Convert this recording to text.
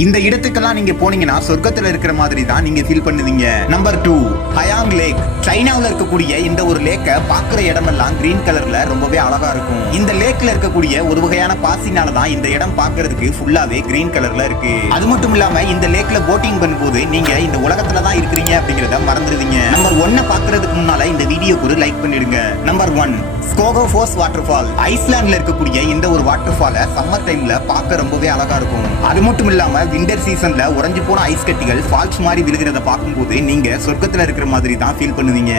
இந்த இடத்துக்கெல்லாம் நீங்க போனீங்கன்னா சொர்க்கத்துல இருக்கிற மாதிரி தான் நீங்க ஃபீல் பண்ணுவீங்க. Number 2, Haiyang lakh. சைனாவுல இருக்கக்கூடிய இந்த ஒரு லேக்க பாக்குற இடமெல்லாம் கிரீன் கலர்ல ரொம்பவே அழகா இருக்கும். இந்த லேக்ல இருக்கக்கூடிய ஒரு வகையான பாசினால தான் இந்த இடம் பாக்குறதுக்கு ஃபுல்லாவே கிரீன் கலர்ல இருக்கு. அது மட்டும் இல்லாம இந்த லேக்ல போட்டிங் பண்ணும்போது நீங்க இந்த உலகத்துல தான் இருக்கிறீங்க அப்படிங்கறத மறந்துடுவீங்க. நம்பர் 1 பாக்குறதுக்கு முன்னால இந்த வீடியோக்கு ஒரு லைக் பண்ணிடுங்க. Number 1, ஸ்கோகோஃபோஸ் waterfall. ஐஸ்லாண்ட்ல இருக்கக்கூடிய இந்த ஒரு வாட்டர்ஃபால சம்மர் டைம்ல பார்க்க ரொம்பவே அழகா இருக்கும். அது மட்டும் இல்லாம விண்டர் சீசன்ல உறைஞ்சு போன ஐஸ் கட்டிகள் ஃபால்ஸ் மாதிரி விழுகிறத பார்க்கும்போது நீங்க சொர்க்கத்துல இருக்கிற மாதிரி தான் ஃபீல் பண்ணுவீங்க.